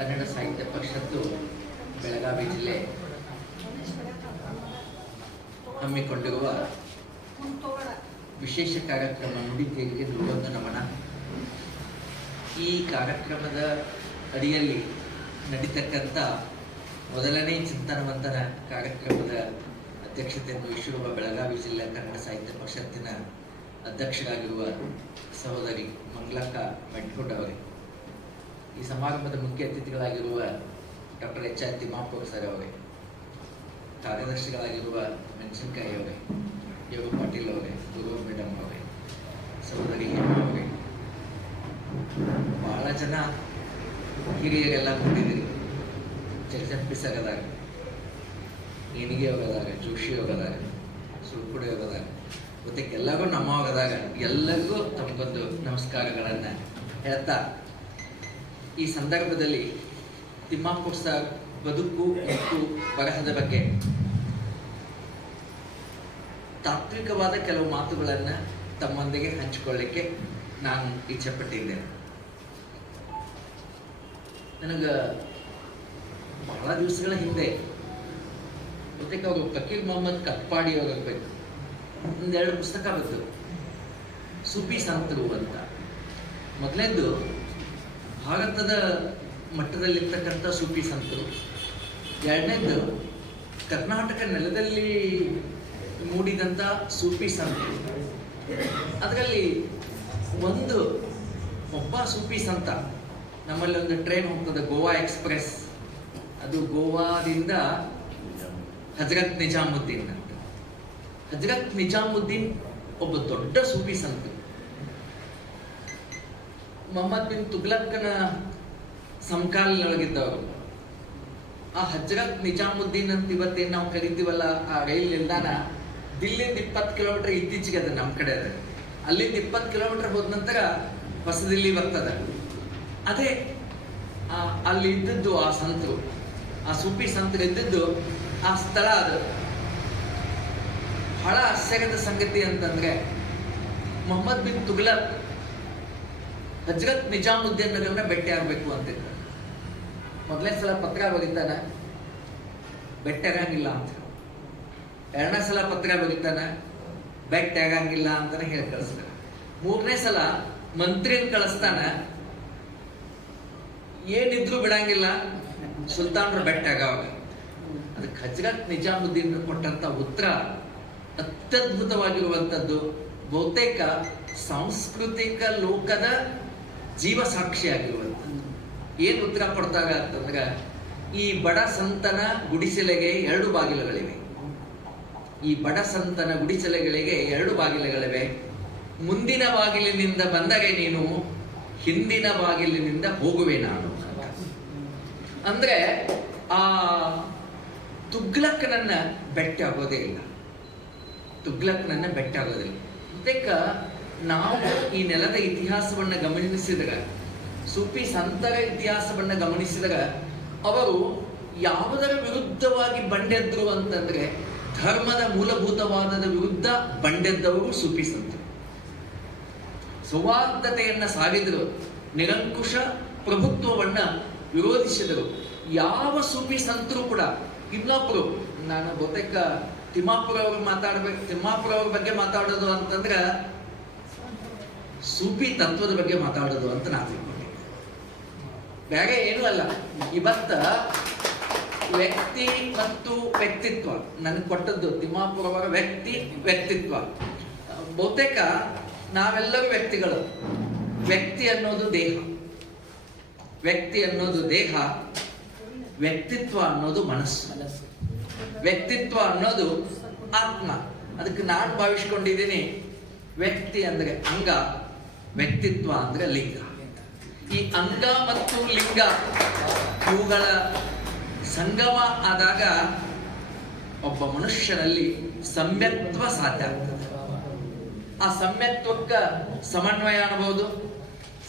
ಕನ್ನಡ ಸಾಹಿತ್ಯ ಪರಿಷತ್ತು, ಬೆಳಗಾವಿ ಜಿಲ್ಲೆ ಹಮ್ಮಿಕೊಂಡಿರುವ ವಿಶೇಷ ಕಾರ್ಯಕ್ರಮ ನುಡಿತೇರಿಗೆ ನುಡಿಯೊಂದು ನಮನ. ಈ ಕಾರ್ಯಕ್ರಮದ ಅಡಿಯಲ್ಲಿ ನಡೀತಕ್ಕಂಥ ಮೊದಲನೇ ಚಿಂತನವಂತನ ಕಾರ್ಯಕ್ರಮದ ಅಧ್ಯಕ್ಷತೆಯನ್ನು ವಹಿಸಿರುವ ಬೆಳಗಾವಿ ಜಿಲ್ಲಾ ಕನ್ನಡ ಸಾಹಿತ್ಯ ಪರಿಷತ್ತಿನ ಅಧ್ಯಕ್ಷರಾಗಿರುವ ಸಹೋದರಿ ಮಂಗ್ಲಕ್ಕ ಅವರೇ. ಈ ಸಮಾರಂಭದ ಮುಖ್ಯ ಅತಿಥಿಗಳಾಗಿರುವ doctor H R Thimmapura sir ಅವರೇ, ಕಾರ್ಯದರ್ಶಿಗಳಾಗಿರುವ ಮೆಣಸಿನಕಾಯಿ ಅವರೇ, ಯೋಗ ಪಾಟೀಲ್ ಅವರೇ, ಗುರು ಮೇಡಮ್ ಅವರೇ, ಸಹೋದರಿ ಅವರೇ, ಬಹಳ ಜನ ಹಿರಿಯರೆಲ್ಲ ಕೊಟ್ಟಿದ್ದೀರಿ ಜಗಜಂಪಿ ಸರ್ ಅದಾರ ಏನಿಗೆ ಹೋಗದಾಗ ಜೋಶಿ ಹೋಗದಾಗ ಸುಳ್ಕುಡಿ ಹೋಗದಾಗ ಮತ್ತೆ ಎಲ್ಲರಿಗೂ ನಮ್ಮ ಹೋಗದಾಗ ಎಲ್ಲರಿಗೂ ತಮಗೊಂದು ನಮಸ್ಕಾರಗಳನ್ನು ಹೇಳ್ತಾ ಈ ಸಂದರ್ಭದಲ್ಲಿ ತಿಮ್ಮಾಪುರ್ ಸಾಬ್ ಬದುಕು ಮತ್ತು ಬರಹದ ಬಗ್ಗೆ ತಾತ್ವಿಕವಾದ ಕೆಲವು ಮಾತುಗಳನ್ನು ತಮ್ಮೊಂದಿಗೆ ಹಂಚಿಕೊಳ್ಳಿಕ್ಕೆ ನಾನು ಇಚ್ಛೆಪಟ್ಟಿದ್ದೇನೆ. ನನಗೆ ಬಹಳ ದಿವಸಗಳ ಹಿಂದೆ ಜೊತೆಗೆ ಅವರು ಫಕೀರ್ ಮೊಹಮ್ಮದ್ ಕಟ್ಪಾಡಿ ಅವರ ಬೇಕು ಒಂದೆರಡು ಪುಸ್ತಕ ಬಂತು. ಸುಪಿ ಸಂತರು ಅಂತ. ಮೊದಲೇದು ಭಾರತದ ಮಟ್ಟದಲ್ಲಿರ್ತಕ್ಕಂಥ ಸೂಫಿ ಸಂತರು. ಎರಡನೇದು, ಕರ್ನಾಟಕ ನೆಲದಲ್ಲಿ ಮೂಡಿದಂಥ ಸೂಫಿ ಸಂತರು. ಅದರಲ್ಲಿ ಒಂದು ಒಬ್ಬ ಸೂಫಿ ಸಂತ, ನಮ್ಮಲ್ಲಿ ಒಂದು ಟ್ರೈನ್ ಹೋಗ್ತದೆ, ಗೋವಾ ಎಕ್ಸ್ಪ್ರೆಸ್ ಅದು ಗೋವಾದಿಂದ ಹಜರತ್ ನಿಜಾಮುದ್ದೀನ್ ಅಂತ. ಹಜರತ್ ನಿಜಾಮುದ್ದೀನ್ ಒಬ್ಬ ದೊಡ್ಡ ಸೂಫಿ ಸಂತ. ಮೊಹಮ್ಮದ್ ಬಿನ್ ತುಗ್ಲಕ್ಕನ ಸಮಕಾಲೀನೊಳಗಿದ್ದವರು. ಆ ಹಜರತ್ ನಿಜಾಮುದ್ದೀನ್ ಅಂತ ಇವತ್ತೇನು ನಾವು ಕರಿತೀವಲ್ಲ ಆ ರೈಲ್ ನಿಲ್ದಾಣ ದಿಲ್ಲಿಂದ ಇಪ್ಪತ್ತು ಕಿಲೋಮೀಟರ್ ಇತ್ತೀಚೆಗೆ ಅದು ನಮ್ಮ ಕಡೆ ಅದ. ಅಲ್ಲಿಂದ ಇಪ್ಪತ್ತು ಕಿಲೋಮೀಟರ್ ಹೋದ ನಂತರ ಹೊಸ ದಿಲ್ಲಿ ಬರ್ತದ. ಅದೇ ಅಲ್ಲಿ ಇದ್ದದ್ದು ಆ ಸಂತರು ಆ ಸುಪ್ಪಿ ಸಂತರು ಇದ್ದದ್ದು ಆ ಸ್ಥಳ ಅದು. ಬಹಳ ಆಶ್ಚರ್ಯದ ಸಂಗತಿ ಅಂತಂದ್ರೆ ಮೊಹಮ್ಮದ್ ಬಿನ್ ತುಗ್ಲಕ್ ಹಜರತ್ ನಿಜಾಮುದ್ದೀನ್ ನಗರನ ಭೇಟಿ ಆಗ್ಬೇಕು ಅಂತಿದ್ದ ಮೊದಲನೇ ಸಲ ಪತ್ರ ಬರೀತಾನೆ, ಬೆಟ್ಟ ಆಗಂಗಿಲ್ಲ ಅಂತ. ಎರಡನೇ ಸಲ ಪತ್ರ ಬರೀತಾನೆ, ಬೆಟ್ಟ ಆಗಂಗಿಲ್ಲ ಅಂತಾನೆ ಹೇಳಿ ಕಳಿಸ್ತಾನೆ ಮೂರನೇ ಸಲ ಮಂತ್ರಿನ ಕಳಿಸ್ತಾನೆ, ಏನಿದ್ರು ಬಿಡಂಗಿಲ್ಲ ಬೆಟ್ಟ ಆಗಾವಾಗ ಅದಕ್ಕೆ ಹಜರತ್ ನಿಜಾಮುದ್ದೀನ್ ಕೊಟ್ಟಂತ ಉತ್ತರ ಅತ್ಯದ್ಭುತವಾಗಿರುವಂಥದ್ದು ಬಹುತೇಕ ಸಾಂಸ್ಕೃತಿಕ ಲೋಕದ ಜೀವ ಸಾಕ್ಷಿಯಾಗಿರುವಂಥ ಏನು ಉತ್ತರ ಕೊಡ್ತಾಗ ಅಂತಂದ್ರೆ ಈ ಬಡ ಸಂತನ ಗುಡಿಸಲೆಗೆ ಎರಡು ಬಾಗಿಲುಗಳಿವೆ. ಈ ಬಡ ಸಂತನ ಗುಡಿಸಲೆಗಳಿಗೆ ಎರಡು ಬಾಗಿಲುಗಳಿವೆ. ಮುಂದಿನ ಬಾಗಿಲಿನಿಂದ ಬಂದರೆ ನೀನು, ಹಿಂದಿನ ಬಾಗಿಲಿನಿಂದ ಹೋಗುವೆ ನಾನು. ಅಂದ್ರೆ, ಆ ತುಗ್ಲಕ್ನನ್ನ ಬೆಟ್ಟ ಆಗೋದೇ ಇಲ್ಲ. ತುಗ್ಲಕ್ನನ್ನ ಬೆಟ್ಟ ಆಗೋದಿಲ್ಲ ಬಹುತೇಕ ನಾವು ಈ ನೆಲದ ಇತಿಹಾಸವನ್ನ ಗಮನಿಸಿದಾಗ, ಸೂಫಿ ಸಂತರ ಇತಿಹಾಸವನ್ನ ಗಮನಿಸಿದಾಗ, ಅವರು ಯಾವುದರ ವಿರುದ್ಧವಾಗಿ ಬಂಡೆದ್ರು ಅಂತಂದ್ರೆ, ಧರ್ಮದ ಮೂಲಭೂತವಾದದ ವಿರುದ್ಧ ಬಂಡೆದ್ದವರು ಸೂಫಿ ಸಂತರು. ಸೌಹಾರ್ದತೆಯನ್ನ ಸಾರಿದರು, ನಿರಂಕುಶ ಪ್ರಭುತ್ವವನ್ನ ವಿರೋಧಿಸಿದರು. ಯಾವ ಸೂಫಿ ಸಂತರು ಕೂಡ ಇನ್ನೊಬ್ರು ನಾನು ಬಹುತೇಕ ತಿಮ್ಮಾಪುರ ಅವ್ರು ಮಾತಾಡ್ಬೇಕು ತಿಮ್ಮಾಪುರ ಅವ್ರ ಬಗ್ಗೆ ಮಾತಾಡೋದು ಅಂತಂದ್ರ ಸೂಫಿ ತತ್ವದ ಬಗ್ಗೆ ಮಾತಾಡೋದು ಅಂತ ನಾನು ತಿಳ್ಕೊಂಡೆ. ಬೇರೆ ಏನೂ ಅಲ್ಲ. ಇವತ್ತ ವ್ಯಕ್ತಿ ಮತ್ತು ವ್ಯಕ್ತಿತ್ವ. ನನಗೆ ಕೊಟ್ಟದ್ದು ತಿಮ್ಮಾಪುರ ಅವರ ವ್ಯಕ್ತಿ ವ್ಯಕ್ತಿತ್ವ. ಬಹುತೇಕ ನಾವೆಲ್ಲರೂ ವ್ಯಕ್ತಿಗಳು. ವ್ಯಕ್ತಿ ಅನ್ನೋದು ದೇಹ. ವ್ಯಕ್ತಿ ಅನ್ನೋದು ದೇಹ ವ್ಯಕ್ತಿತ್ವ ಅನ್ನೋದು ಮನಸ್ಸು. ವ್ಯಕ್ತಿತ್ವ ಅನ್ನೋದು ಆತ್ಮ. ಅದಕ್ಕೆ ನಾನು ಭಾವಿಸ್ಕೊಂಡಿದ್ದೀನಿ ವ್ಯಕ್ತಿ ಅಂದ್ರೆ ಅಂಗ ವ್ಯಕ್ತಿತ್ವ ಅಂದ್ರೆ ಲಿಂಗ. ಈ ಅಂಗ ಮತ್ತು ಲಿಂಗ ಇವುಗಳ ಸಂಗಮ ಆದಾಗ ಒಬ್ಬ ಮನುಷ್ಯನಲ್ಲಿ ಸಮ್ಯತ್ವ ಸಾಧ್ಯ ಆಗ್ತದೆ. ಆ ಸಮ್ಯತ್ವಕ್ಕ ಸಮನ್ವಯ ಅನ್ಬಹುದು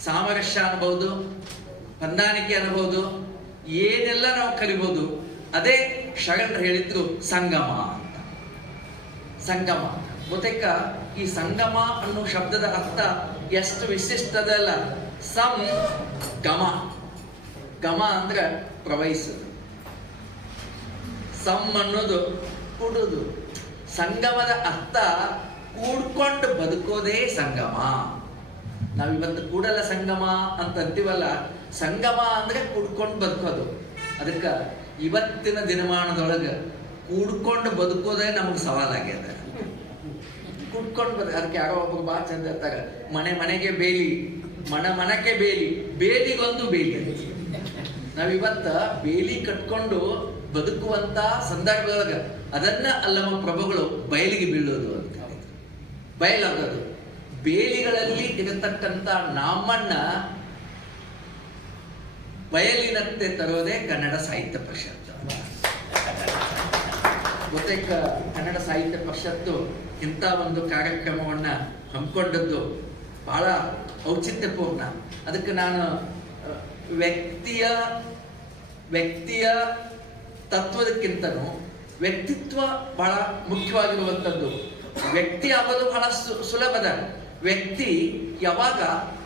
ಸಾಮರಸ್ಯ ಅನ್ಬಹುದು ಹೊಂದಾಣಿಕೆ ಅನ್ಬಹುದು ಏನೆಲ್ಲ ನಾವು ಕಲಿಬಹುದು ಅದೇ ಶರಣರು ಹೇಳಿದ್ರು ಸಂಗಮ ಅಂತ. ಸಂಗಮ. ಬಹುತೇಕ ಈ ಸಂಗಮ ಅನ್ನೋ ಶಬ್ದದ ಅರ್ಥ ಎಷ್ಟು ವಿಶಿಷ್ಟದಲ್ಲ. ಸಂ ಗಮ. ಗಮ ಅಂದ್ರೆ ಪ್ರವಹಿಸುದು. ಸಮ್ ಅನ್ನೋದು ಕೂಡುದು. ಸಂಗಮದ ಅರ್ಥ ಕೂಡ್ಕೊಂಡು ಬದುಕೋದೇ ಸಂಗಮ. ನಾವಿವತ್ತು ಕೂಡಲ ಸಂಗಮ ಅಂತ ಅಂತೀವಲ್ಲ, ಸಂಗಮ ಅಂದ್ರೆ ಕೂಡ್ಕೊಂಡು ಬದುಕೋದು. ಅದಕ್ಕೆ ಇವತ್ತಿನ ದಿನಮಾನದೊಳಗೆ ಕೂಡ್ಕೊಂಡು ಬದುಕೋದೇ ನಮಗೆ ಸವಾಲಾಗ್ಯದ. ಕೂಡ್ಕೊಂಡು ಬರ್ತದೆ ಅದಕ್ಕೆ ಯಾರೋ ಒಬ್ಬರು ಭಾಳ ಚಂದ ಇರ್ತಾರೆ ಮನೆ ಮನೆಗೆ ಬೇಲಿ. ಮನ ಮನಕ್ಕೆ ಬೇಲಿ. ಬೇಲಿಗೊಂದು ಬೇಲಿ ನಾವಿವತ್ತ ಬೇಲಿ ಕಟ್ಕೊಂಡು ಬದುಕುವಂತ ಸಂದರ್ಭದೊಳಗ ಅದನ್ನ ಅಲ್ಲಮ್ಮ ಪ್ರಭುಗಳು ಬಯಲಿಗೆ ಬೀಳೋದು ಅಂತ. ಬಯಲಾಗೋದು. ಬೇಲಿಗಳಲ್ಲಿ ಇರತಕ್ಕಂತ ನಮ್ಮನ್ನ ಬಯಲಿನಂತೆ ತರೋದೇ ಕನ್ನಡ ಸಾಹಿತ್ಯ ಪರಿಷತ್ತು. ಬಹುತೇಕ ಕನ್ನಡ ಸಾಹಿತ್ಯ ಪರಿಷತ್ತು ಇಂಥ ಒಂದು ಕಾರ್ಯಕ್ರಮವನ್ನ ಹಮ್ಮಿಕೊಂಡದ್ದು ಬಹಳ ಔಚಿತ್ಯಪೂರ್ಣ. ಅದಕ್ಕೆ ನಾನು ವ್ಯಕ್ತಿಯ ವ್ಯಕ್ತಿಯ ತತ್ವದಕ್ಕಿಂತನೂ ವ್ಯಕ್ತಿತ್ವ ಬಹಳ ಮುಖ್ಯವಾಗಿರುವಂಥದ್ದು. ವ್ಯಕ್ತಿ ಆಗೋದು ಬಹಳ ಸುಲಭದ. ವ್ಯಕ್ತಿ ಯಾವಾಗ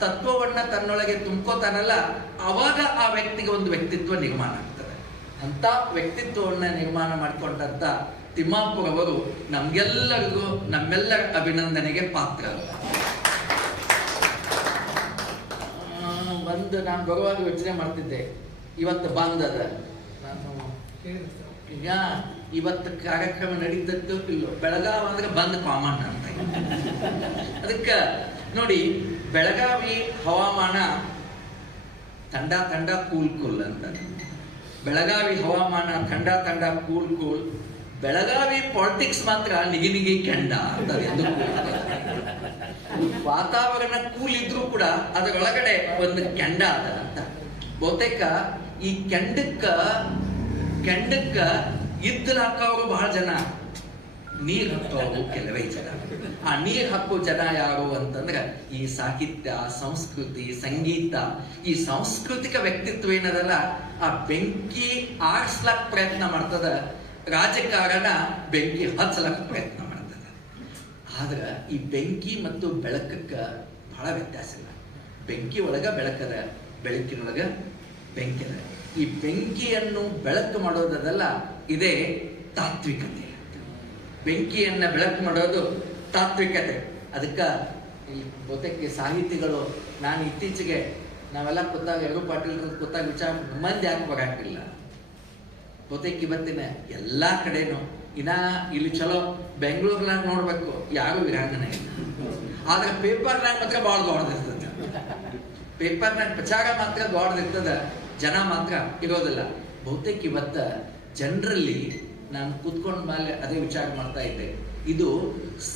ತತ್ವವನ್ನ ತನ್ನೊಳಗೆ ತುಂಬ್ಕೋತಾನಲ್ಲ ಅವಾಗ ಆ ವ್ಯಕ್ತಿಗೆ ಒಂದು ವ್ಯಕ್ತಿತ್ವ ನಿರ್ಮಾಣ ಆಗ್ತದೆ. ಅಂತ ವ್ಯಕ್ತಿತ್ವವನ್ನು ನಿರ್ಮಾಣ ಮಾಡಿಕೊಂಡಂತ ತಿಮ್ಮಾಪುರ್ ಅವರು ನಮ್ಗೆಲ್ಲರಿಗೂ, ನಮ್ಮೆಲ್ಲರ ಅಭಿನಂದನೆಗೆ ಪಾತ್ರ. ಬಂದು ನಾನು ಬರುವಾಗ ಯೋಚನೆ ಮಾಡ್ತಿದ್ದೆ. ಇವತ್ತು ಬಂದ್ ಅದ ನಾನು ಈಗ ಇವತ್ತು ಕಾರ್ಯಕ್ರಮ ನಡೀತದ್ದು ಇಲ್ಲೋ. ಬೆಳಗಾವ್ ಅಂದ್ರೆ ಬಂದ್ ಕಾಮನ್ ಅಂತ. ಅದಕ್ಕೆ, ನೋಡಿ, ಬೆಳಗಾವಿ ಹವಾಮಾನ ತಂಡ ತಂಡ ಕೂಲ್ ಕೂಲ್ ಅಂತ. ಬೆಳಗಾವಿ ಹವಾಮಾನ ತಂಡ ತಂಡ ಕೂಲ್ ಕೂಲ್. ಬೆಳಗಾವಿ ಪಾಲಿಟಿಕ್ಸ್ ಮಾತ್ರ ನಿಗಿ ನಿಗಿ ಕೆಂಡ ವಾತಾವರಣ ಕೂಲ್ ಕೂಡ ಅದರೊಳಗಡೆ ಒಂದು ಕೆಂಡ ಅದ ಅಂತ ಬಹುತೇಕ ಈ ಕೆಂಡಕ್ಕ ಕೆಂಡಕ್ಕ ಇದ್ದಲು ಹಾಕೋರು ಬಹಳ ಜನ. ನೀರ್ ಹಾಕೋರು ಕೆಲವೇ ಜನ. ಆ ನೀರ್ ಹಾಕೋ ಜನ ಯಾರು ಅಂತಂದ್ರೆ ಈ ಸಾಹಿತ್ಯ, ಸಂಸ್ಕೃತಿ, ಸಂಗೀತ, ಈ ಸಾಂಸ್ಕೃತಿಕ ವ್ಯಕ್ತಿತ್ವ ಏನದಲ್ಲ, ಆ ಬೆಂಕಿ ಆರಿಸ್ಲಕ್ ಪ್ರಯತ್ನ ಮಾಡ್ತದ ರಾಜಕಾರಣ ಬೆಂಕಿ ಹಚ್ಚಲಕ್ಕೆ ಪ್ರಯತ್ನ ಮಾಡ್ತದ. ಆದ್ರೆ ಈ ಬೆಂಕಿ ಮತ್ತು ಬೆಳಕಕ್ಕೆ ಬಹಳ ವ್ಯತ್ಯಾಸ ಇಲ್ಲ. ಬೆಂಕಿ ಒಳಗ ಬೆಳಕದ, ಬೆಳಕಿನೊಳಗ ಬೆಂಕಿದ ಈ ಬೆಂಕಿಯನ್ನು ಬೆಳಕು ಮಾಡೋದಲ್ಲ ಇದೇ ತಾತ್ವಿಕತೆ. ಬೆಂಕಿಯನ್ನು ಬೆಳಕು ಮಾಡೋದು ತಾತ್ವಿಕತೆ. ಅದಕ್ಕ ಈ ಬಹುತೇಕ ಸಾಹಿತಿಗಳು, ನಾನು ಇತ್ತೀಚೆಗೆ ನಾವೆಲ್ಲ ಕೂತಾಗ ಎರಡು ಪಾಟೀಲ್ ಕೂತಾಗ ವಿಚಾರ ಮಂದಿ ಯಾಕೆ ಬಹುತೇಕ ಇವತ್ತಿನ ಎಲ್ಲಾ ಕಡೆನೂ ಇನ್ನ ಇಲ್ಲಿ ಚಲೋ ಬೆಂಗಳೂರಿನಾಗ ನೋಡ್ಬೇಕು, ಯಾರು ವಿರಾಂಗನೆ ಇಲ್ಲ. ಆದ್ರೆ ಪೇಪರ್ನಾಗ ಮಾತ್ರ ಭಾಳ ದೊಡ್ಡದಿರ್ತದೆ. ಪೇಪರ್ನಾಗ ಪ್ರಚಾರ ಮಾತ್ರ ದೊಡ್ಡದಿರ್ತದ, ಜನ ಮಾತ್ರ ಇರೋದಿಲ್ಲ. ಬಹುತೇಕ ಇವತ್ತ ಜನರಲ್ಲಿ ನಾನು ಕೂತ್ಕೊಂಡ ಮೇಲೆ ಅದೇ ವಿಚಾರ ಮಾಡ್ತಾ ಇದ್ದೆ. ಇದು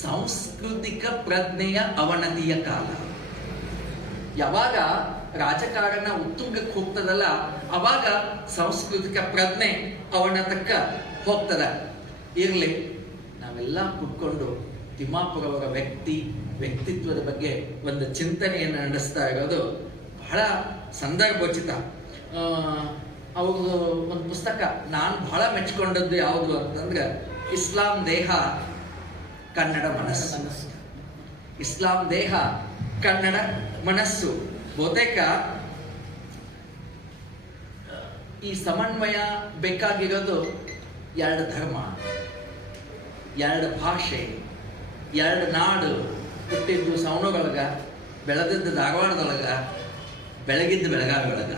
ಸಾಂಸ್ಕೃತಿಕ ಪ್ರಜ್ಞೆಯ ಅವನತಿಯ ಕಾಲ. ಯಾವಾಗ ರಾಜಕಾರಣ ಉತ್ತುಂಗಕ್ಕೆ ಹೋಗ್ತದಲ್ಲ, ಅವಾಗ ಸಾಂಸ್ಕೃತಿಕ ಪ್ರಜ್ಞೆ ಅವನ ತಕ್ಕ ಹೋಗ್ತದ. ಇರಲಿ, ನಾವೆಲ್ಲ ಕುತ್ಕೊಂಡು ತಿಮ್ಮಾಪುರ ಅವರ ವ್ಯಕ್ತಿ, ವ್ಯಕ್ತಿತ್ವದ ಬಗ್ಗೆ ಒಂದು ಚಿಂತನೆಯನ್ನು ನಡೆಸ್ತಾ ಇರೋದು ಬಹಳ ಸಂದರ್ಭೋಚಿತ. ಅವರು ಒಂದು ಪುಸ್ತಕ, ನಾನು ಬಹಳ ಮೆಚ್ಕೊಂಡದ್ದು ಯಾವುದು ಅಂತಂದ್ರೆ, ಇಸ್ಲಾಂ ದೇಹ, ಕನ್ನಡ ಮನಸ್ಸು. ಇಸ್ಲಾಂ ದೇಹ, ಕನ್ನಡ ಮನಸ್ಸು. ಬಹುತೇಕ, ಈ ಸಮನ್ವಯ ಬೇಕಾಗಿರೋದು ಎರಡು ಧರ್ಮ. ಎರಡು ಭಾಷೆ, ಎರಡು ನಾಡು ಹುಟ್ಟಿದ್ದು ಸೌಣಗಳಗ ಬೆಳೆದಿದ್ದ ಧಾರವಾಡದೊಳಗ, ಬೆಳಗಿದ್ದ ಬೆಳಗಾವಿ ಒಳಗ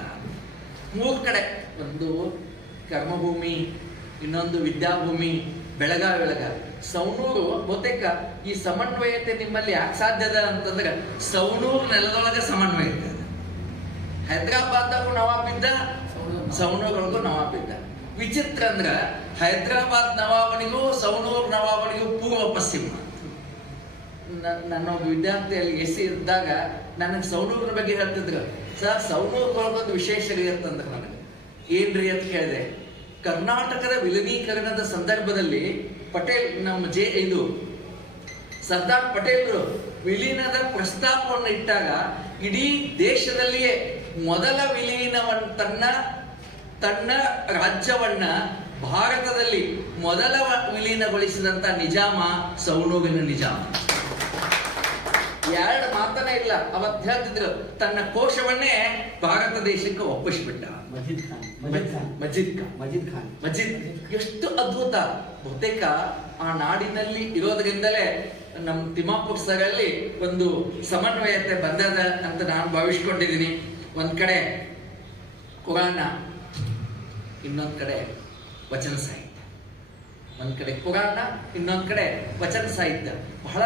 ಮೂರು ಕಡೆ ಒಂದು ಕರ್ಮಭೂಮಿ, ಇನ್ನೊಂದು ವಿದ್ಯಾಭೂಮಿ ಬೆಳಗಾವಿ ಸವಣೂರು ಬಹುತೇಕ ಈ ಸಮನ್ವಯತೆ ನಿಮ್ಮಲ್ಲಿ ಯಾಕೆ ಸಾಧ್ಯದ ಅಂತಂದ್ರೆ ಸೌನೂರು ನೆಲದೊಳಗೆ ಸಮನ್ವಯ ಇರ್ತದೆ ಹೈದ್ರಾಬಾದ್ಗೂ ನವಾಬ್ ಇದ್ದ ಸೌನೂರೊಳಗೂ ನವಾಬ್ ಇದ್ದ ವಿಚಿತ್ರ ಅಂದ್ರೆ ಹೈದರಾಬಾದ್ ನವಾಬನಿಗೂ ಸೌನೂರ್ ನವಾಬನಿಗೂ ಪೂರ್ವ ಪಶ್ಚಿಮ. ನನ್ನೊಬ್ಬ ನನ್ನ ಒಬ್ಬ ವಿದ್ಯಾರ್ಥಿ ಅಲ್ಲಿ ಎಸ್ ಇದ್ದಾಗ ನನಗೆ ಸೌನೂರಿನ ಬಗ್ಗೆ ಹೇಳ್ತಿದ್ರು. ಸರ್ ಸೌನೂರ್ಗೊಳಗೊಂದು ವಿಶೇಷ ಇರುತ್ತಂದ್ರೆ ನನಗೆ. ಏನ್ರಿ ಅಂತ ಕೇಳಿದೆ. ಕರ್ನಾಟಕದ ವಿಲೀನೀಕರಣದ ಸಂದರ್ಭದಲ್ಲಿ ಪಟೇಲ್ ನಮ್ಮ ಜೆ, ಇದು ಸರ್ದಾರ್ ಪಟೇಲ್ರು ವಿಲೀನದ ಪ್ರಸ್ತಾಪವನ್ನು ಇಟ್ಟಾಗ ಇಡೀ ದೇಶದಲ್ಲಿಯೇ ಮೊದಲ ವಿಲೀನವನ್ನು, ತನ್ನ ತನ್ನ ರಾಜ್ಯವನ್ನ ಭಾರತದಲ್ಲಿ ಮೊದಲ ವಿಲೀನಗೊಳಿಸಿದಂಥ ನಿಜಾಮ ಸೌನೋಗಿನ ನಿಜಾಮ. ಎರಡು ಮಾತನೇ ಇಲ್ಲ. ಅವತ್ತು ಹೇಳ್ತಿದ್ರು ತನ್ನ ಕೋಶವನ್ನೇ ಭಾರತ ದೇಶಕ್ಕೆ ಒಪ್ಪಿಸ್ಬಿಟ್ಟ. ಮಜಿದ್ ಖಾನ್ ಮಜಿದ್ ಖಾನ್. ಮಜಿದ್ ಖಾನ್. ಮಜಿದ್ ಖಾನ್. ಮಜಿದ್ ಎಷ್ಟು ಅದ್ಭುತ. ಬಹುತೇಕ ಆ ನಾಡಿನಲ್ಲಿ ಇರೋದ್ರಿಂದಲೇ ನಮ್ಮ ತಿಮ್ಮಾಪುರ್ ಸರಲ್ಲಿ ಒಂದು ಸಮನ್ವಯತೆ ಬಂದದ ಅಂತ ನಾನು ಭಾವಿಸ್ಕೊಂಡಿದ್ದೀನಿ. ಒಂದ್ ಕಡೆ ಕುರಾನ ಇನ್ನೊಂದು ಕಡೆ ವಚನ ಸಾಹಿತ್ಯ. ಒಂದ್ ಕಡೆ ಪುರಾಣ, ಇನ್ನೊಂದು ಕಡೆ ವಚನ ಸಾಹಿತ್ಯ. ಬಹಳ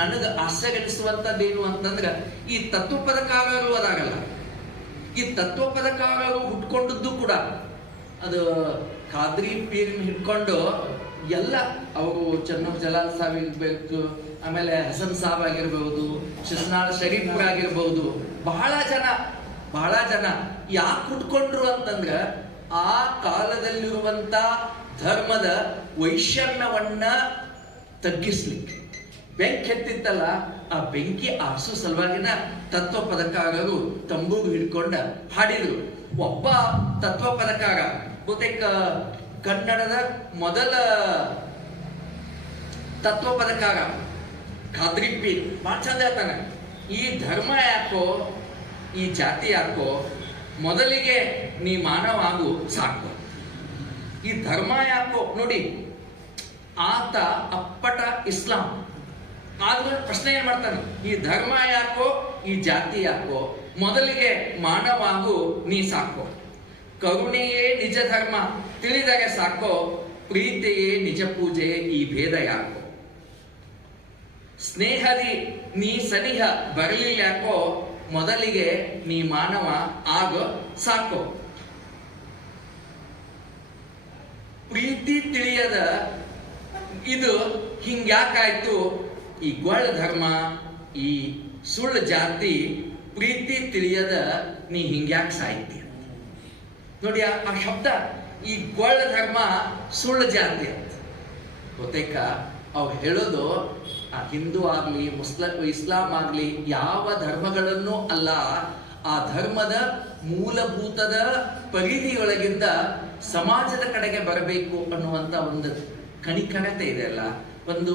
ನನಗೆ ಆಶ್ಚರ್ಯನಿಸುವಂಥದ್ದೇನು ಅಂತಂದ್ರೆ, ಈ ತತ್ವಪದಕಾರರು ಅದಾಗಲ್ಲ. ಈ ತತ್ವಪದಕಾರರು ಹುಟ್ಕೊಂಡದ್ದು ಕೂಡ, ಅದು ಖಾದ್ರಿ ಪೀರ್ನ ಹಿಡ್ಕೊಂಡು ಎಲ್ಲ ಅವರು ಚನ್ನೂರ್ ಜಲಾಲ್ ಸಾಬ್ ಇರ್ಬೇಕು, ಆಮೇಲೆ ಹಸನ್ ಸಾಬ್ ಆಗಿರ್ಬಹುದು ಶಿಸ್ನಾಳ್ ಶರೀಫ್ ಆಗಿರ್ಬಹುದು ಬಹಳ ಜನ ಬಹಳ ಜನ ಯಾಕೆ ಹುಟ್ಕೊಂಡ್ರು ಅಂತಂದ್ರೆ, ಆ ಕಾಲದಲ್ಲಿರುವಂತ ಧರ್ಮದ ವೈಷಮ್ಯವನ್ನ ತಗ್ಗಿಸ್ಲಿಕ್ಕೆ. ಬೆಂಕಿ ಎತ್ತಿತ್ತಲ್ಲ, ಆ ಬೆಂಕಿ ಆರಿಸೋ ಸಲುವಾಗಿನ ತತ್ವ ಪದಕಾರರು ತಂಬೂಗು ಹಿಡ್ಕೊಂಡ ಹಾಡಿದ್ರು. ಒಬ್ಬ ತತ್ವ ಪದಕಾರ ಬಹುತೇಕ ಕನ್ನಡದ ಮೊದಲ ತತ್ವ ಪದಕಾರ ಖಾದ್ರಿಪ್ಪಿ ಭಾಳ ಚಂದ ಹೇಳ್ತಾನೆ. ಈ ಧರ್ಮ ಯಾಕೋ, ಈ ಜಾತಿ ಯಾಕೋ, ಮೊದಲಿಗೆ ನೀ ಮಾನವ ಆಗು ಸಾಕು. ಈ ಧರ್ಮ ಯಾಕೋ? ನೋಡಿ, ಆತ ಅಪ್ಪಟ ಇಸ್ಲಾಂ. ಆದ್ರೂ ಪ್ರಶ್ನೆ ಏನ್ ಮಾಡ್ತಾನೆ? ಈ ಧರ್ಮ ಯಾಕೋ? ಈ ಜಾತಿ ಯಾಕೋ? ಮೊದಲಿಗೆ ಮಾನವಾಗು ನೀ ಸಾಕೋ. ಕರುಣೆಯೇ ನಿಜ ಧರ್ಮ. ತಿಳಿದರೆ ಸಾಕೋ. ಪ್ರೀತಿಯೇ ನಿಜ ಪೂಜೆ, ಈ ಭೇದ ಯಾಕೋ? ಸ್ನೇಹದಿ ನೀ ಸನಿಹ ಬರಲಿಲ್ಲ ಯಾಕೋ? ಮೊದಲಿಗೆ ನೀ ಮಾನವ ಆಗೋ ಸಾಕೋ. ಪ್ರೀತಿ ತಿಳಿಯದ ಇದು ಹಿಂಗ್ಯಾಕಾಯ್ತು? ಈ ಗೊಳ್ಳ ಧರ್ಮ, ಈ ಸುಳ್ಳು ಜಾತಿ ಪ್ರೀತಿ ತಿಳಿಯದ ನೀ ಹಿಂಗ್ಯಾಕೆ ಸಾಯ್ತಿ ನೋಡಿ, ಆ ಶಬ್ದ, ಈ ಗೊಳ್ಳ ಧರ್ಮ, ಸುಳ್ಳು ಜಾತಿ ಅಂತ. ಬಹುತೇಕ ಅವ್ ಹೇಳೋದು, ಆ ಹಿಂದೂ ಆಗ್ಲಿ, ಮುಸ್ಲಿಂ ಇಸ್ಲಾಂ ಆಗ್ಲಿ, ಯಾವ ಧರ್ಮಗಳನ್ನು ಅಲ್ಲ ಆ ಧರ್ಮದ ಮೂಲಭೂತದ ಪರಿಧಿಯೊಳಗಿಂದ ಸಮಾಜದ ಕಡೆಗೆ ಬರಬೇಕು ಅನ್ನುವಂತ ಒಂದು ಕಣಿಕಣತೆ ಇದೆ ಅಲ್ಲ? ಒಂದು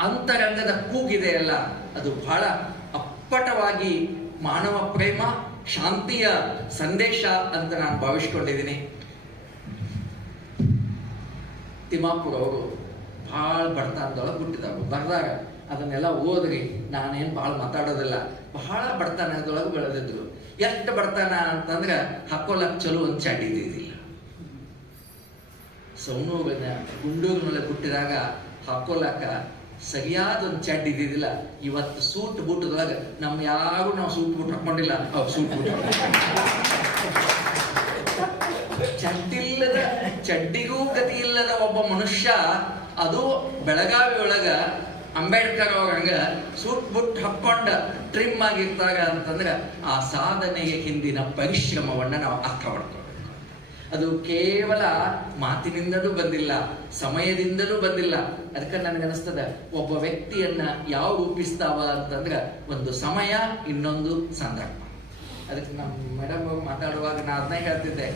ಅಂತರಂಗದ ಕೂಗಿದೆ ಅಲ್ಲ? ಅದು ಬಹಳ ಅಪ್ಪಟವಾಗಿ ಮಾನವ ಪ್ರೇಮ, ಶಾಂತಿಯ ಸಂದೇಶ ಅಂತ ನಾನು ಭಾವಿಸ್ಕೊಂಡಿದ್ದೀನಿ. ತಿಮ್ಮಾಪುರ ಅವರು ಭಾಳ ಬಡತನದೊಳಗೆ ಹುಟ್ಟಿದವರು ಬರ್ದಾಗ ಅದನ್ನೆಲ್ಲ ಓದ್ರಿ. ನಾನೇನು ಭಾಳ ಮಾತಾಡೋದಿಲ್ಲ. ಬಹಳ ಬಡತನದೊಳಗೆ ಬೆಳೆದಿದ್ರು. ಎಷ್ಟು ಬಡತನ ಅಂತಂದ್ರೆ ಹಾಕೋಲಕ್ಕೆ ಚಲೋ ಒಂದು ಚಾಟಿ ಇದ್ದಿದ್ದಿಲ್ಲ. ಸೌನೂರಿನ ಮೇಲೆ ಹುಟ್ಟಿದಾಗ ಹಾಕೋಲಕ್ಕ ಸರಿಯಾದ ಒಂದು ಚಡ್ ಇದ್ದಿದ್ದಿಲ್ಲ. ಇವತ್ತು ಸೂಟ್ ಬೂಟದೊಳಗೆ ನಮ್ಮ ಯಾರು ನಾವು ಸೂಟ್ ಬೂಟ್ ಹಾಕೊಂಡಿಲ್ಲ. ಅವ್ರು ಸೂಟ್ ಬೂಟ್ ಚಡ್ಡಿಲ್ಲದ ಚಡ್ಡಿಗೂ ಗತಿ ಇಲ್ಲದ ಒಬ್ಬ ಮನುಷ್ಯ ಅದು ಬೆಳಗಾವಿ ಒಳಗ ಅಂಬೇಡ್ಕರ್ ಅವ್ರ ಹಂಗ ಸೂಟ್ ಬುಟ್ ಹಾಕೊಂಡ ಟ್ರಿಮ್ ಆಗಿರ್ತಾಗ ಅಂತಂದ್ರೆ ಆ ಸಾಧನೆಯ ಹಿಂದಿನ ಪರಿಶ್ರಮವನ್ನ ನಾವು ಅರ್ಥ ಮಾಡ್ಕೊಳ್ಬೇಕು. ಅದು ಕೇವಲ ಮಾತಿನಿಂದಲೂ ಬಂದಿಲ್ಲ, ಸಮಯದಿಂದಲೂ ಬಂದಿಲ್ಲ. ಅದಕ್ಕೆ ನನಗನ್ನಿಸ್ತದ ಒಬ್ಬ ವ್ಯಕ್ತಿಯನ್ನ ಯಾವ ರೂಪಿಸ್ತಾವ ಅಂತಂದ್ರೆ ಒಂದು ಸಮಯ, ಇನ್ನೊಂದು ಸಂದರ್ಭ. ಅದಕ್ಕೆ ನಮ್ಮ ಮೇಡಮ್ ಮಾತಾಡುವಾಗ ನಾ ಅದನ್ನ ಹೇಳ್ತಿದ್ದೆ,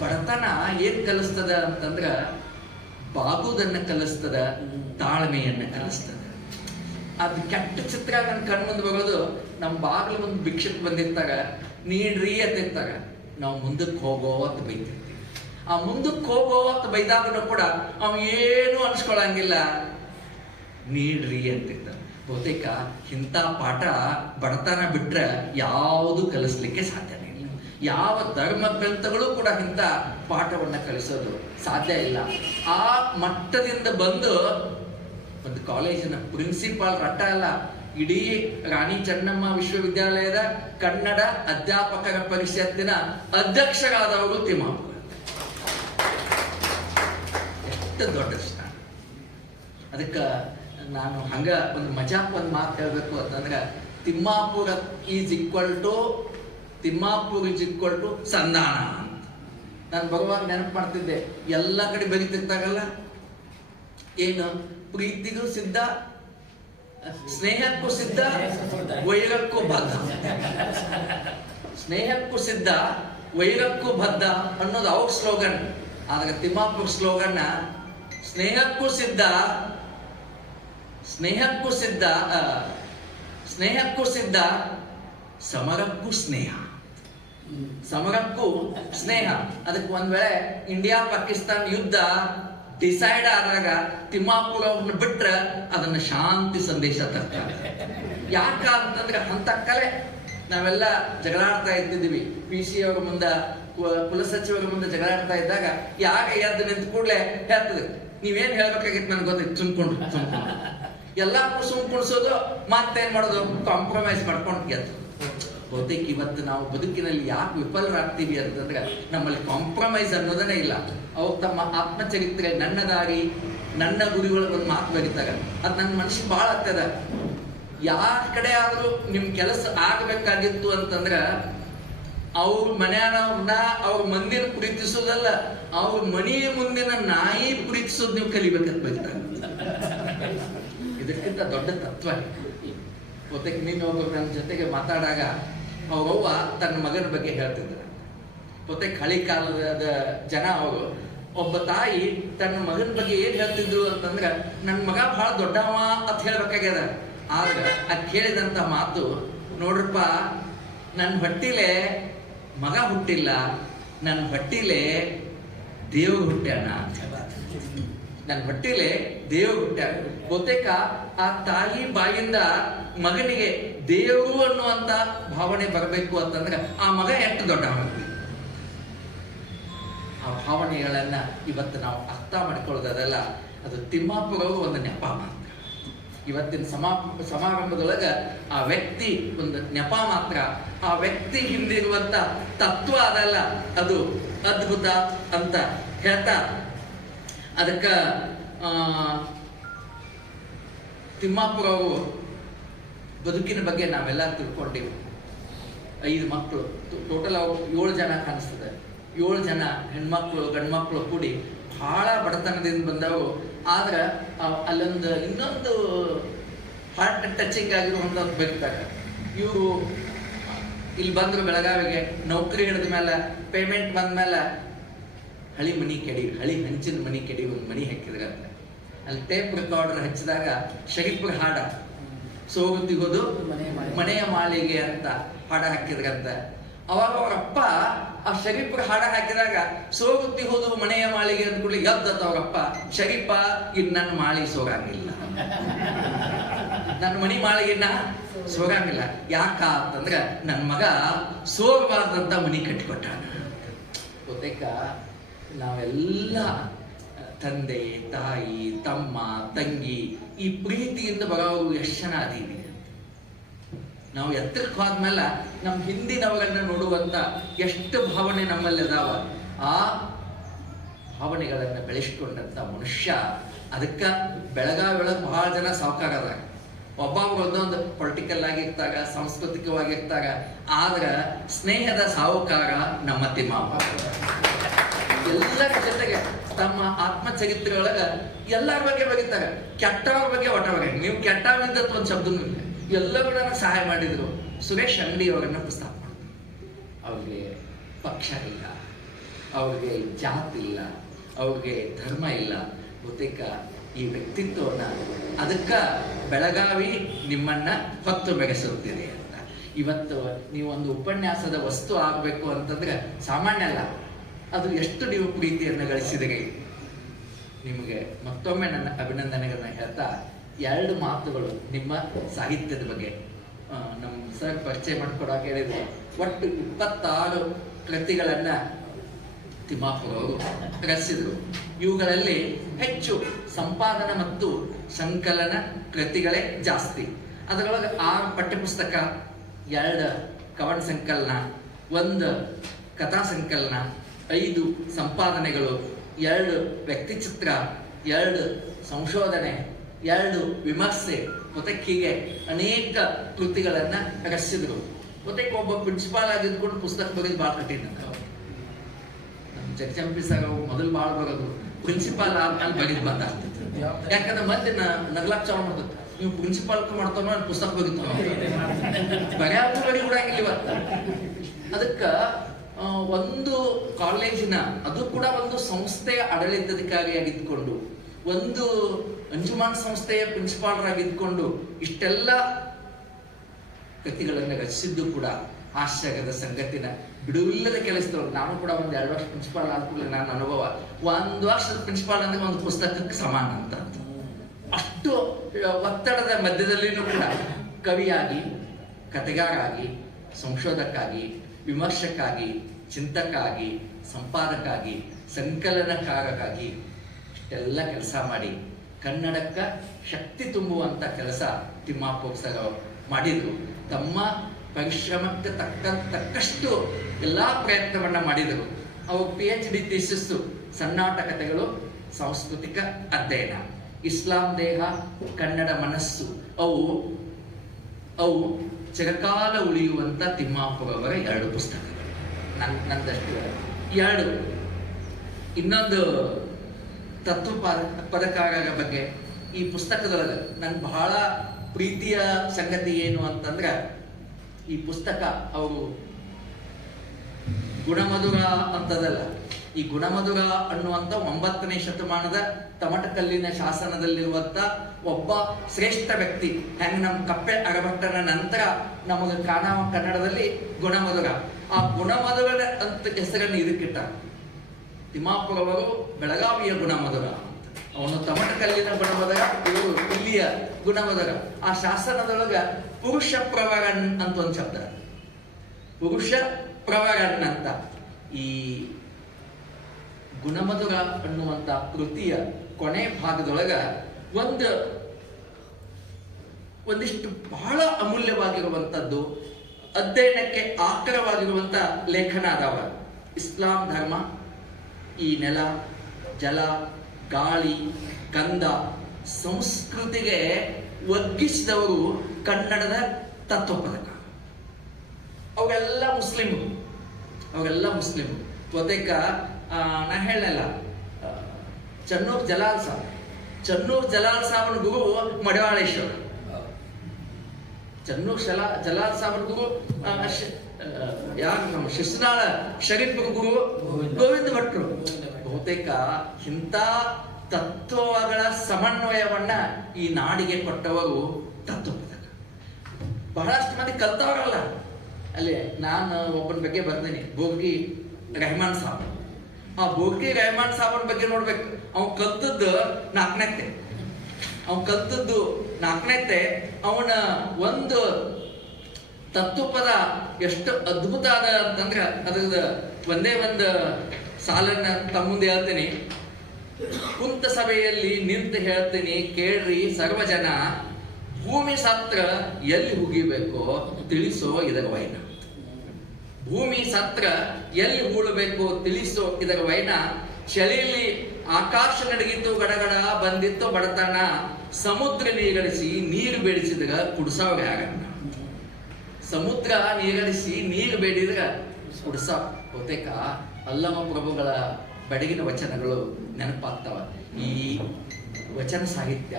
ಬಡತನ ಏನ್ ಕಲಿಸ್ತದ ಅಂತಂದ್ರ ಬಾಗುದನ್ನ ಕಲಿಸ್ತದ, ತಾಳ್ಮೆಯನ್ನ ಕಲಿಸ್ತದ. ಅದ್ ಕೆಟ್ಟ ಚಿತ್ರ ನನ್ನ ಕಣ್ ಮುಂದೆ ಬರೋದು ನಮ್ಮ ಬಾಗಿಲು ಮುಂದೆ ಭಿಕ್ಷಕ್ ಬಂದಿರ್ತಾರ ನೀಡ್ರಿ ಅಂತಿರ್ತಾಗ ನಾವು ಮುಂದಕ್ಕೆ ಹೋಗೋ ಅಂತ ಬೈತಿರ್ತೀವಿ. ಆ ಮುಂದಕ್ಕೆ ಹೋಗೋ ಅಂತ ಬೈದಾಗನು ಕೂಡ ಅವ್ ಏನು ಅನ್ಸ್ಕೊಳಂಗಿಲ್ಲ. ನೀಡ್ರಿ ಅಂತಿರ್ತ ಬಹುತೇಕ ಇಂಥ ಪಾಠ ಬಡತನ ಬಿಟ್ರೆ ಯಾವುದು ಕಲಿಸ್ಲಿಕ್ಕೆ ಇಲ್ಲ. ಯಾವ ಧರ್ಮ ಗ್ರಂಥಗಳು ಕೂಡ ಇಂಥ ಪಾಠವನ್ನ ಕಲಿಸೋದು ಸಾಧ್ಯ ಇಲ್ಲ. ಆ ಮಟ್ಟದಿಂದ ಬಂದು ಒಂದು ಕಾಲೇಜಿನ ಪ್ರಿನ್ಸಿಪಾಲ್ ರಟ್ಟ ಅಲ್ಲ, ಇಡೀ ರಾಣಿ ಚೆನ್ನಮ್ಮ ವಿಶ್ವವಿದ್ಯಾಲಯದ ಕನ್ನಡ ಅಧ್ಯಾಪಕರ ಪರಿಷತ್ತಿನ ಅಧ್ಯಕ್ಷರಾದವರು ತಿಮ್ಮಾಪುರ. ಎಷ್ಟು ದೊಡ್ಡ ಸ್ಥಾನ. ಅದಕ್ಕೆ ನಾನು ಹಂಗ ಒಂದು ಮಜಾಕ್ ಒಂದು ಮಾತು ಹೇಳಬೇಕು ಅಂತಂದ್ರೆ Thimmapura is equal to Thimmapura is equal ಸಂಧಾನ ಅಂತ. ನಾನು ಬರುವಾಗ ನೆನಪು ಮಾಡ್ತಿದ್ದೆ, ಎಲ್ಲ ಕಡೆ ಬರೀತಿರ್ತಾಗಲ್ಲ ಏನು? ಪ್ರೀತಿಗೂ ಸಿದ್ಧ, ಸ್ನೇಹಕ್ಕೂ ಸಿದ್ಧ, ವೈರಕ್ಕೂ ಬದ್ಧ. ಸ್ನೇಹಕ್ಕೂ ಸಿದ್ಧ, ವೈರಕ್ಕೂ ಬದ್ಧ ಅನ್ನೋದು ಅವ್ರ ಸ್ಲೋಗನ್. ಆದ್ರೆ ತಿಮ್ಮಾಪುರ್ ಸ್ಲೋಗನ್ನ, ಸ್ನೇಹಕ್ಕೂ ಸಿದ್ಧ ಸ್ನೇಹಕ್ಕೂ ಸಿದ್ಧ ಸ್ನೇಹಕ್ಕೂ ಸಿದ್ಧ, ಸಮರಕ್ಕೂ ಸ್ನೇಹ. ಸಮರಕ್ಕೂ ಸ್ನೇಹ. ಅದಕ್ಕೆ ಒಂದ್ ವೇಳೆ ಇಂಡಿಯಾ ಪಾಕಿಸ್ತಾನ್ ಯುದ್ಧ ಡಿಸೈಡ್ ಆದಾಗ ತಿಮ್ಮಾಪುರ ಅವ್ರನ್ನ ಬಿಟ್ರ ಅದನ್ನ ಶಾಂತಿ ಸಂದೇಶ ತರ್ತಾರೆ. ಯಾಕ ಅಂತಂದ್ರೆ ಅಂತ ಕಲೆ. ನಾವೆಲ್ಲ ಜಗಳಾಡ್ತಾ ಇದ್ದಿದ್ವಿ ಪಿ ಸಿ ಅವ್ರ ಮುಂದ ಕುಲ ಸಚಿವರ ಮುಂದೆ ಜಗಳಾಡ್ತಾ ಇದ್ದಾಗ ಯಾಕ ಎದ್ದು ನಿಂತ ಕೂಡಲೇ ಹೇಳ್ತದೆ, ನೀವೇನ್ ಹೇಳ್ಬೇಕಾಗಿತ್ತು ನನ್ಗೆ ಗೊತ್ತಿ ಸುಮ್ಕೊಂಡು ಎಲ್ಲ ಸುಮ್ ಕುಣಿಸೋದು ಮತ್ತೇನ್ ಮಾಡೋದು? ಕಾಂಪ್ರಮೈಸ್ ಮಾಡ್ಕೊಂಡು ಗೆದ್ದು. ಬಹುತೇಕ ಇವತ್ತು ನಾವು ಬದುಕಿನಲ್ಲಿ ಯಾಕೆ ವಿಫಲರಾಗ್ತೀವಿ ಅಂತಂದ್ರೆ ನಮ್ಮಲ್ಲಿ ಕಾಂಪ್ರಮೈಸ್ ಅನ್ನೋದನ್ನೇ ಇಲ್ಲ. ಅವ್ರು ತಮ್ಮ ಆತ್ಮಚರಿತ್ರೆ ನನ್ನ ದಾರಿ, ನನ್ನ ಗುರಿಗಳ ಒಂದು ಮಾತು ಬರೀತಾರ. ಅದು ನನ್ನ ಮನಸ್ಸಿಗೆ ಭಾಳ ಆಗ್ತದ. ಯಾರ ಕಡೆ ಆದರೂ ನಿಮ್ ಕೆಲಸ ಆಗಬೇಕಾಗಿತ್ತು ಅಂತಂದ್ರ ಅವ್ರ ಮನೆಯನ್ನ ಅವ್ರ ಮಂದಿನ ಪ್ರೀತಿಸೋದಲ್ಲ, ಅವ್ರ ಮನೆಯ ಮುಂದಿನ ನಾಯಿ ಪ್ರೀತಿಸೋದು ನೀವು ಕಲಿಬೇಕಂತ ಬರೀತಾರೆ. ಇದಕ್ಕಿಂತ ದೊಡ್ಡ ತತ್ವ. ಗೊತ್ತಕ್ಕೆ ನೀನು ನನ್ನ ಜೊತೆಗೆ ಮಾತಾಡಾಗ ಅವ್ರವ್ವ ತನ್ನ ಮಗನ ಬಗ್ಗೆ ಹೇಳ್ತಿದ್ರು ಮತ್ತೆ ಕಳಿ ಕಾಲದ ಜನ ಅವರು, ಒಬ್ಬ ತಾಯಿ ತನ್ನ ಮಗನ ಬಗ್ಗೆ ಏನ್ ಹೇಳ್ತಿದ್ರು ಅಂತಂದ್ರ ನನ್ನ ಮಗ ಬಹಳ ದೊಡ್ಡವ ಅಂತ ಹೇಳ್ಬೇಕಾಗ್ಯದ ಆದ್ರೆ ಆ ಕೇಳಿದಂತ ಮಾತು, ನೋಡ್ರಪ್ಪ ನನ್ನ ಹೊಟ್ಟಿಲೆ ಮಗ ಹುಟ್ಟಿಲ್ಲ ನನ್ನ ಹೊಟ್ಟಿಲೆ ದೇವ್ರು ಹುಟ್ಟ್ಯಾನ ಅಂತ ಹೇಳ್ದ. ನನ್ನ ಹೊಟ್ಟೆಲೆ ದೇವ್ರು ಹುಟ್ಟ್ಯಾನ ಬಹುತೇಕ ಆ ತಾಯಿ ಬಾಯಿಂದ ಮಗನಿಗೆ ದೇವರು ಅನ್ನುವಂತ ಭಾವನೆ ಬರಬೇಕು ಅಂತಂದ್ರೆ ಆ ಮಗ ಎಷ್ಟು ದೊಡ್ಡ ಆ ಭಾವನೆಗಳನ್ನ ಇವತ್ತು ನಾವು ಅರ್ಥ ಮಾಡ್ಕೊಳ್ಳೋದಲ್ಲ, ಅದು ತಿಮ್ಮಾಪುರವರು ಒಂದು ನೆಪ ಮಾತ್ರ ಇವತ್ತಿನ ಸಮಾ, ಸಮಾರಂಭದೊಳಗೆ ಆ ವ್ಯಕ್ತಿ ಒಂದು ನೆಪ ಮಾತ್ರ ಆ ವ್ಯಕ್ತಿ ಹಿಂದಿರುವಂತ ತತ್ವ ಅದಲ್ಲ, ಅದು ಅದ್ಭುತ ಅಂತ ಹೇಳ್ತಾ ಅದಕ್ಕ ತಿಮ್ಮಾಪುರ ಅವರು ಬದುಕಿನ ಬಗ್ಗೆ ನಾವೆಲ್ಲ ತಿಳ್ಕೊಂಡಿವಿ. ಐದು ಮಕ್ಕಳು ಟೋಟಲ್ ಅವ್ರು ಏಳು ಜನ ಕಾಣಿಸ್ತದೆ. ಏಳು ಜನ ಹೆಣ್ಮಕ್ಳು, ಗಂಡ್ಮಕ್ಳು ಕೂಡಿ ಬಹಳ ಬಡತನದಿಂದ ಬಂದವು. ಆದ್ರೆ ಅಲ್ಲೊಂದು, ಇನ್ನೊಂದು ಹಾರ್ಟ್ ಟಚಿಂಗ್ ಆಗಿರುವಂತ ಬರೀತಾರೆ. ಇವರು ಇಲ್ಲಿ ಬಂದ್ರು ಬೆಳಗಾವಿಗೆ, ನೌಕರಿ ಹಿಡಿದ ಮೇಲೆ ಪೇಮೆಂಟ್ ಬಂದ ಮೇಲೆ ಹಳಿ ಮನಿ ಕೆಡಿ ಹಳಿ ಹಂಚಿನ ಮನಿ ಕೆಡಿ ಒಂದು ಮನಿ ಹಾಕಿದ್ರಂತೆ. ಅಲ್ಲಿ ಟೇಪ್ ರೆಕಾರ್ಡರ್ ಹಚ್ಚಿದಾಗ ಶರೀಫ್ಗೆ ಹಾಡ. ಸೋಗುತ್ತಿಗೋದು ಮನೆಯ ಮಾಳಿಗೆ. ಅಂತ ಹಾಡ ಹಾಕಿದ್ರಂತ. ಅವಾಗ ಅವರಪ್ಪ ಆ ಶರೀಫ್ಗೆ ಹಾಡ ಹಾಕಿದಾಗ ಸೋಗುತ್ತಿ ಹೋದು ಮನೆಯ ಮಾಳಿಗೆ ಅಂದ್ಕೊಳ್ಳಿ ಎದ್ದತ್ತ ಅವರಪ್ಪ ಶರೀಫ ಇನ್ ನನ್ನ ಮಾಳಿ ಸೋಗಂಗಿಲ್ಲ ನನ್ನ ಮನಿ ಮಾಳಿಗೆನ ಸೋಗಂಗಿಲ್ಲ ಯಾಕ ಅಂತಂದ್ರೆ ನನ್ನ ಮಗ ಸೋಗಬಾರ್ದಂತ ಮನಿ ಕಟ್ಟಿಕೊಟ್ಟಾನ. ಬಹುತೇಕ ನಾವೆಲ್ಲ, ತಂದೆ, ತಾಯಿ, ತಮ್ಮ, ತಂಗಿ, ಈ ಪ್ರೀತಿಯಿಂದ ಬರೋರು ಎಷ್ಟು ಜನ ಅದೀವಿ ನಾವು ಎತ್ತರಕ್ಕೆ ಹೋದ್ಮೇಲೆ ನಮ್ಮ ಹಿಂದಿನವರನ್ನ ನೋಡುವಂತ ಎಷ್ಟು ಭಾವನೆ ನಮ್ಮಲ್ಲಿ ಅದಾವ? ಆ ಭಾವನೆಗಳನ್ನು ಬೆಳೆಸ್ಕೊಂಡಂಥ ಮನುಷ್ಯ, ಅದಕ್ಕ ಬೆಳಗಾವಿ ಒಳಗೆ ಬಹಳ ಜನ ಸಾವುಕಾರ ಅದ ಒಬ್ಬೊಬ್ರು ಒಂದೊಂದು ಪೊಲಿಟಿಕಲ್ ಆಗಿರ್ತಾಗ ಸಾಂಸ್ಕೃತಿಕವಾಗಿರ್ತಾಗ ಆದ್ರೆ ಸ್ನೇಹದ ಸಾವುಕಾರ ನಮ್ಮ ತಿಮ್ಮಪ್ಪ. ಎಲ್ಲರ ಜೊತೆಗೆ ತಮ್ಮ ಆತ್ಮಚರಿತ್ರೆ ಎಲ್ಲರ ಬಗ್ಗೆ ಬರೀತಾರೆ. ಕೆಟ್ಟವ್ರ ಬಗ್ಗೆ ಒಟ್ಟವ್ರೆ ನೀವು ಕೆಟ್ಟವರಿಂದ ಒಂದು ಶಬ್ದ ಇಲ್ಲ. ಎಲ್ಲರೂ ಸಹಾಯ ಮಾಡಿದ್ರು. ಸುರೇಶ್ ಅಂಗಡಿ ಅವರನ್ನ ಪ್ರಸ್ತಾಪ ಅವ್ರಿಗೆ ಪಕ್ಷ ಇಲ್ಲ. ಅವ್ರಿಗೆ ಜಾತಿ ಇಲ್ಲ. ಅವ್ರಿಗೆ ಧರ್ಮ ಇಲ್ಲ. ಬಹುತೇಕ ಈ ವ್ಯಕ್ತಿತ್ವವನ್ನ ಅದಕ್ಕ ಬೆಳಗಾವಿ ನಿಮ್ಮನ್ನ ಹೊತ್ತು ಬೆಳೆಸುತ್ತಿದೆ ಅಂತ. ಇವತ್ತು ನೀವು ಒಂದು ಉಪನ್ಯಾಸದ ವಸ್ತು ಆಗಬೇಕು ಅಂತಂದ್ರೆ ಸಾಮಾನ್ಯ ಅಲ್ಲ. ಅದು ಎಷ್ಟು ನೀವು ಪ್ರೀತಿಯನ್ನು ಗಳಿಸಿದಿರಿ? ನಿಮಗೆ ಮತ್ತೊಮ್ಮೆ ನನ್ನ ಅಭಿನಂದನೆಗಳನ್ನ ಹೇಳ್ತಾ ಎರಡು ಮಾತುಗಳು ನಿಮ್ಮ ಸಾಹಿತ್ಯದ ಬಗ್ಗೆ. ನಮ್ಮ ಸರ್ ಪರಿಚಯ ಮಾಡಿಕೊಡೋಕೆ ಹೇಳಿದ್ರು. ಒಟ್ಟು ಇಪ್ಪತ್ತಾರು ಕೃತಿಗಳನ್ನ ತಿಮ್ಮಾಪುರ ಅವರು ರಚಿಸಿದರು. ಇವುಗಳಲ್ಲಿ ಹೆಚ್ಚು ಸಂಪಾದನ ಮತ್ತು ಸಂಕಲನ ಕೃತಿಗಳೇ ಜಾಸ್ತಿ. ಅದರೊಳಗೆ ಆರು ಪಠ್ಯಪುಸ್ತಕ, ಎರಡು ಕವನ ಸಂಕಲನ, ಒಂದು ಕಥಾ ಸಂಕಲನ ಐದು ಸಂಪಾದನೆಗಳು, ಎರಡು ವ್ಯಕ್ತಿಚಿತ್ರ, ಎರಡು ಸಂಶೋಧನೆ, ಎರಡು ವಿಮರ್ಶೆ ಮತ್ತೆ ಹೀಗೆ ಅನೇಕ ಕೃತಿಗಳನ್ನ ರಚಿಸಿದ್ರು ಮತ್ತೆ ಒಬ್ಬ ಪ್ರಿನ್ಸಿಪಾಲ್ ಆಗಿದ್ಕೊಂಡು ಪುಸ್ತಕ ಬರೆದು ಭಾಳ ಕಠಿಣ. ನಮ್ಮ ಜಗಜಂಪಿ ಸರ್ ಮೊದಲು ಭಾಳ ಬರೋದು. ಪ್ರಿನ್ಸಿಪಾಲ್ ಆದ್ಮೇಲೆ ಬರೀದ್ ಬಂದ ಯಾಕಂದ್ರೆ ಮತ್ತೆ ನಗ್ಲಾಕ್ ಚಾಲು ಮಾಡ್ತದೆ ನೀವು ಪ್ರಿನ್ಸಿಪಾಲ್ ಮಾಡ್ತಾವ ನಾನು ಪುಸ್ತಕ ಕೂಡ ಬಿಡಂಗಿಲ್ಲ ಇವತ್ತು. ಅದಕ್ಕ ಒಂದು ಕಾಲೇಜಿನ, ಅದು ಕೂಡ ಒಂದು ಸಂಸ್ಥೆಯ ಆಡಳಿತಾಧಿಕಾರಿಯಾಗಿದ್ದುಕೊಂಡು ಒಂದು ಅಂಜುಮಾನ್ ಸಂಸ್ಥೆಯ ಪ್ರಿನ್ಸಿಪಾಲರಾಗಿದ್ದುಕೊಂಡು ಇಷ್ಟೆಲ್ಲ ಕೃತಿಗಳನ್ನು ರಚಿಸಿದ್ದು ಕೂಡ ಆಶ್ಚರ್ಯದ ಸಂಗತಿನ ಬಿಡುವಿಲ್ಲದ ಕೆಲಸದವರು. ನಾನು ಕೂಡ ಒಂದು ಎರಡು ವರ್ಷ ಪ್ರಿನ್ಸಿಪಾಲ್ ಆದ ಕೂಡ ನನ್ನ ಅನುಭವ, ಒಂದು ವರ್ಷದ ಪ್ರಿನ್ಸಿಪಾಲ್ ಅಂದ್ರೆ ಒಂದು ಪುಸ್ತಕಕ್ಕೆ ಸಮಾನ ಅಂತ. ಅಷ್ಟು ಒತ್ತಡದ ಮಧ್ಯದಲ್ಲಿನೂ ಕೂಡ ಕವಿಯಾಗಿ ಕತೆಗಾರಾಗಿ ಸಂಶೋಧಕ್ಕಾಗಿ ವಿಮರ್ಶಕ್ಕಾಗಿ, ಚಿಂತಕ್ಕಾಗಿ, ಸಂಪಾದಕ್ಕಾಗಿ, ಸಂಕಲನಕಾರಕ್ಕಾಗಿ ಇಷ್ಟೆಲ್ಲ ಕೆಲಸ ಮಾಡಿ ಕನ್ನಡಕ್ಕ ಶಕ್ತಿ ತುಂಬುವಂಥ ಕೆಲಸ ತಿಮ್ಮಾಪು ಸರ್ ಅವರು ಮಾಡಿದ್ರು. ತಮ್ಮ ಪರಿಶ್ರಮಕ್ಕೆ ತಕ್ಕ, ತಕ್ಕಷ್ಟು ಎಲ್ಲ ಪ್ರಯತ್ನವನ್ನು ಮಾಡಿದರು. ಅವರು ಪಿ ಎಚ್ ಡಿ ಥೀಸಿಸ್ಸು ಸಣ್ಣಾಟ ಕಥೆಗಳು ಸಾಂಸ್ಕೃತಿಕ ಅಧ್ಯಯನ. ಇಸ್ಲಾಂ ದೇಹ, ಕನ್ನಡ ಮನಸ್ಸು, ಅವು ಅವು ಚಿರಕಾಲ ಉಳಿಯುವಂತ ತಿಮ್ಮಾಪುರವರ ಎರಡು ಪುಸ್ತಕಗಳು ನನ್ನ ನಂದಷ್ಟು. ಎರಡು. ಇನ್ನೊಂದು ತತ್ವ ಪದ ಪದಕಾರರ ಬಗ್ಗೆ. ಈ ಪುಸ್ತಕದೊಳಗೆ ನನ್ ಬಹಳ ಪ್ರೀತಿಯ ಸಂಗತಿ ಏನು ಅಂತಂದ್ರೆ, ಈ ಪುಸ್ತಕ ಅವರು ಗುಣಮಧುರ ಅಂತದಲ್ಲ. ಈ ಗುಣಮಧುರ ಅನ್ನುವಂಥ ಒಂಬತ್ತನೇ ಶತಮಾನದ ತಮಟಕಲ್ಲಿನ ಶಾಸನದಲ್ಲಿರುವಂಥ ಒಬ್ಬ ಶ್ರೇಷ್ಠ ವ್ಯಕ್ತಿ ಹೆಂಗ್ ನಮ್ಮ ಕಪ್ಪೆ ಅರಭಟ್ಟನ ನಂತರ ನಮಗೆ ಕಾಣ ಕನ್ನಡದಲ್ಲಿ ಗುಣಮಧುರ. ಆ ಗುಣಮಧುರ ಅಂತ ಹೆಸರನ್ನು ಇದಕ್ಕಿಟ್ಟ. ತಿಮ್ಮಾಪುರವರು ಬೆಳಗಾವಿಯ ಗುಣಮಧುರ. ಅವನು ತಮಟಕಲ್ಲಿನ ಗುಣಮಧುರ, ಇವರು ಇಲ್ಲಿಯ ಗುಣಮಧುರ. ಆ ಶಾಸನದೊಳಗ ಪುರುಷ ಪ್ರವರನ್ ಅಂತ ಒಂದು ಶಬ್ದ. ಪುರುಷ ಪ್ರವರನ್ ಅಂತ. ಈ ಗುಣಮಧುರ ಅನ್ನುವಂತ ಕೃತಿಯ ಕೊನೆ ಭಾಗದೊಳಗ ಒಂದು ಒಂದಿಷ್ಟು ಬಹಳ ಅಮೂಲ್ಯವಾಗಿರುವಂಥದ್ದು ಅಧ್ಯಯನಕ್ಕೆ ಆಕರವಾಗಿರುವಂತ ಲೇಖನ ಅದಾವ. ಇಸ್ಲಾಂ ಧರ್ಮ ಈ ನೆಲ ಜಲ ಗಾಳಿ ಗಂಧ ಸಂಸ್ಕೃತಿಗೆ ಒಗ್ಗಿಸಿದವರು ಕನ್ನಡದ ತತ್ವಪದಕ. ಅವೆಲ್ಲ ಮುಸ್ಲಿಮ್ ಅವೆಲ್ಲ ಮುಸ್ಲಿಮ್ ಬಹುತೇಕ ಆ, ನಾ ಹೇಳಲ್ಲ. ಚನ್ನೂರ್ ಜಲಾಲ್ ಸಾಬ್. ಚನ್ನೂರ್ ಜಲಾಲ್ ಸಾಬನ್ ಗುರು ಮಡವಾಳೇಶ್ವರ. ಚನ್ನೂರ್ ಶಲಾ ಜಲಾಲ್ ಸಾಬನ್ ಗುರು ಯಾರು ನಮ್ಮ ಶಿಶುನಾಳ ಶರೀಫ್ ಗುರು ಗೋವಿಂದ ಭಟ್ರು ಬಹುತೇಕ ಇಂಥ ತತ್ವಗಳ ಸಮನ್ವಯವನ್ನ ಈ ನಾಡಿಗೆ ಕೊಟ್ಟವರು ತತ್ವ ಬಹಳಷ್ಟು ಮಂದಿ ಕಲ್ತವರಲ್ಲ. ಅಲ್ಲಿ ನಾನು ಒಬ್ಬನ ಬಗ್ಗೆ ಬರ್ತೀನಿ. ಬೋಗಿ ರೆಹಮಾನ್ ಸಾಬ್. ಆ ಬೋಗಿ ರೆಹಮಾನ್ ಸಾಬನ್ ಬಗ್ಗೆ ನೋಡ್ಬೇಕು. ಅವ್ನು ಕಲ್ತದ್ದು ನಾಲ್ಕನೇತೆ ಅವ್ನು ಕಲ್ತದ್ದು ನಾಲ್ಕನೇತೆ ಅವನ ಒಂದು ತತ್ವಪದ ಎಷ್ಟು ಅದ್ಭುತ ಅದ ಅಂತಂದ್ರೆ ಅದ್ರದ ಒಂದೇ ಒಂದು ಸಾಲನ್ನ ತಮ್ಮ ಮುಂದೆ ಹೇಳ್ತೀನಿ. ಕುಂತ ಸಭೆಯಲ್ಲಿ ನಿಂತು ಹೇಳ್ತೀನಿ, ಕೇಳ್ರಿ ಸರ್ವ ಜನ ಭೂಮಿ ಸತ್ರ ಎಲ್ಲಿ ಹುಗಿಬೇಕೋ ತಿಳಿಸೋ ಇದರ ವೈನ. ಭೂಮಿ ಸತ್ರ ಎಲ್ಲಿ ಹೂಳಬೇಕು ತಿಳಿಸೋ ಇದರ ವೈನ. ಚಳಿಯಲ್ಲಿ ಆಕಾಶ ನಡಗಿತ್ತು ಗಡಗಡ ಬಂದಿತ್ತು ಬಡತನ. ಸಮುದ್ರ ನೀರಡಿಸಿ ನೀರು ಬೇಡಿಸಿದ್ರ ಕುಡ್ಸವ್ರ ಆಗಲ್ಲ ಸಮುದ್ರ ನೀರಡಿಸಿ ನೀರು ಬೇಡಿದ್ರ ಕುಡ್ಸಾವ್. ಬಹುತೇಕ ಅಲ್ಲಮ ಪ್ರಭುಗಳ ಬೆಡಗಿನ ವಚನಗಳು ನೆನಪಾಗ್ತವ. ಈ ವಚನ ಸಾಹಿತ್ಯ,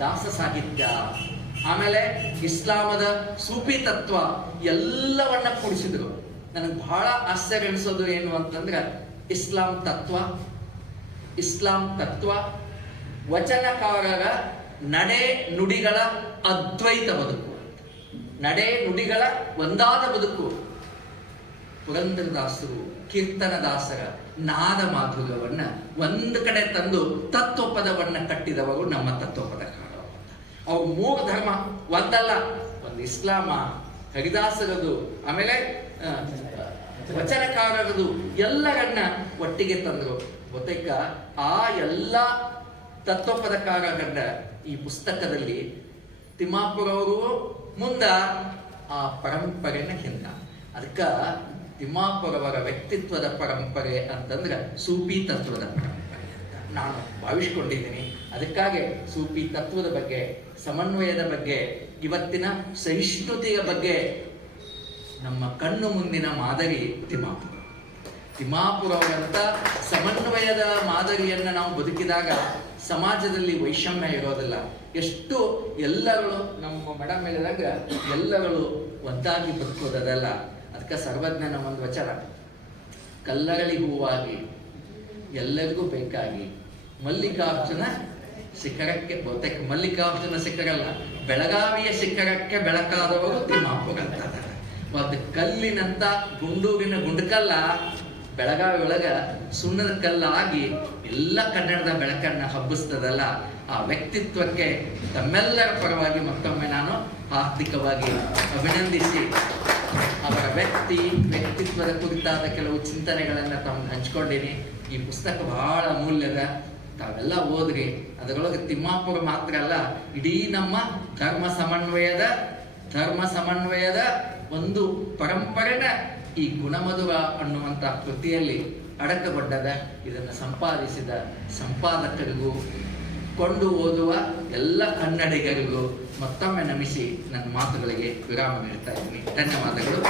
ದಾಸ ಸಾಹಿತ್ಯ ಆಮೇಲೆ ಇಸ್ಲಾಮದ ಸೂಫಿ ತತ್ವ ಎಲ್ಲವನ್ನ ಕೂಡಿಸಿದ್ರು. ನನಗೆ ಬಹಳ ಆಶ್ಚರ್ಯ ಅನಿಸೋದು ಏನು ಅಂತಂದ್ರೆ, ಇಸ್ಲಾಂ ತತ್ವ ಇಸ್ಲಾಂ ತತ್ವ, ವಚನಕಾರರ ನಡೆ ನುಡಿಗಳ ಅದ್ವೈತ ಬದುಕು. ನಡೆ ನುಡಿಗಳ ಒಂದಾದ ಬದುಕು. ಪುರಂದರದಾಸರು, ಕೀರ್ತನದಾಸರ ನಾದ ಮಾಧುರ್ಯವನ್ನ ಒಂದು ಕಡೆ ತಂದು ತತ್ವಪದವನ್ನ ಕಟ್ಟಿದವರು ನಮ್ಮ ತತ್ವಪದಕಾರರು ಅವ್ರು ಮೂರು ಧರ್ಮ, ಒಂದಲ್ಲ, ಒಂದು ಇಸ್ಲಾಮ, ಹರಿದಾಸರದು, ಆಮೇಲೆ ವಚನಕಾರರದು ಎಲ್ಲರನ್ನ ಒಟ್ಟಿಗೆ ತಂದರು. ಬಹುತೇಕ ಆ ಎಲ್ಲ ತತ್ವಪದಕಾರರನ್ನ ಈ ಪುಸ್ತಕದಲ್ಲಿ ತಿಮ್ಮಾಪುರ ಅವರು ಮುಂದ ಆ ಪರಂಪರೆನ ಹಿಂದ ಅದಕ್ಕ ತಿಮ್ಮಾಪುರವರ ವ್ಯಕ್ತಿತ್ವದ ಪರಂಪರೆ ಅಂತಂದ್ರೆ ಸೂಪಿ ತತ್ವದ ಪರಂಪರೆ ನಾನು ಭಾವಿಸ್ಕೊಂಡಿದ್ದೀನಿ. ಅದಕ್ಕಾಗಿ ಸೂಪಿ ತತ್ವದ ಬಗ್ಗೆ ಸಮನ್ವಯದ ಬಗ್ಗೆ, ಇವತ್ತಿನ ಸಹಿಷ್ಣುತೆಯ ಬಗ್ಗೆ ನಮ್ಮ ಕಣ್ಣು ಮುಂದಿನ ಮಾದರಿ ತಿಮ್ಮಾಪುರ. ಅವರಂತ ಸಮನ್ವಯದ ಮಾದರಿಯನ್ನ ನಾವು ಬದುಕಿದಾಗ ಸಮಾಜದಲ್ಲಿ ವೈಷಮ್ಯ ಇರೋದಿಲ್ಲ. ಎಷ್ಟು ಎಲ್ಲರೂ ನಮ್ಮ ಮೇಡಮ್ ಹೇಳಿದಾಗ ಎಲ್ಲಗಳು ಒಂದಾಗಿ ಬದುಕೋದಲ್ಲ ಅದಕ್ಕೆ ಸರ್ವಜ್ಞನ ಒಂದು ವಚನ. ಕಲ್ಲರಳಿ ಹೂವಾಗಿ ಎಲ್ಲರಿಗೂ ಬೇಕಾಗಿ ಮಲ್ಲಿಕಾರ್ಜುನ ಶಿಖರಕ್ಕೆ ಬಹುತೇಕ ಮಲ್ಲಿಕಾರ್ಜುನ ಶಿಖರಲ್ಲ, ಬೆಳಗಾವಿಯ ಶಿಖರಕ್ಕೆ ಬೆಳಕಾದವರು ತಿಮ್ಮಾಪುರ ಮತ್ತು ಕಲ್ಲಿನಂತ ಗುಂಡೂರಿನ ಗುಂಡಕಲ್ಲ, ಬೆಳಗಾವಿ ಒಳಗ ಸುಣ್ಣದ ಕಲ್ಲಾಗಿ ಎಲ್ಲ ಕನ್ನಡದ ಬೆಳಕನ್ನ ಹಬ್ಬಿಸ್ತದಲ್ಲ. ಆ ವ್ಯಕ್ತಿತ್ವಕ್ಕೆ ತಮ್ಮೆಲ್ಲರ ಪರವಾಗಿ ಮತ್ತೊಮ್ಮೆ ನಾನು ಆರ್ಥಿಕವಾಗಿ ಅಭಿನಂದಿಸಿ, ಅವರ ವ್ಯಕ್ತಿ, ವ್ಯಕ್ತಿತ್ವದ ಕುರಿತಾದ ಕೆಲವು ಚಿಂತನೆಗಳನ್ನು ತಮ್ಮ ಹಂಚ್ಕೊಂಡಿನಿ. ಈ ಪುಸ್ತಕ ಬಹಳ ಅಮೂಲ್ಯದ. ತಾವೆಲ್ಲ ಓದ್ರಿ ಅದರೊಳಗೆ ತಿಮ್ಮಾಪುರ ಮಾತ್ರ ಅಲ್ಲ, ಇಡೀ ನಮ್ಮ ಧರ್ಮ ಸಮನ್ವಯದ ಧರ್ಮ ಸಮನ್ವಯದ ಒಂದು ಪರಂಪರೆನ ಈ ಗುಣಮಧುರ ಅನ್ನುವಂಥ ಕೃತಿಯಲ್ಲಿ ಅಡಕಗೊಂಡದ, ಇದನ್ನು ಸಂಪಾದಿಸಿದ ಸಂಪಾದಕರಿಗೂ, ಕೊಂಡು ಓದುವ ಎಲ್ಲ ಕನ್ನಡಿಗರಿಗೂ ಮತ್ತೊಮ್ಮೆ ನಮಿಸಿ ನನ್ನ ಮಾತುಗಳಿಗೆ ವಿರಾಮ ನೀಡ್ತಾ ಇದ್ದೀನಿ. ಧನ್ಯವಾದಗಳು.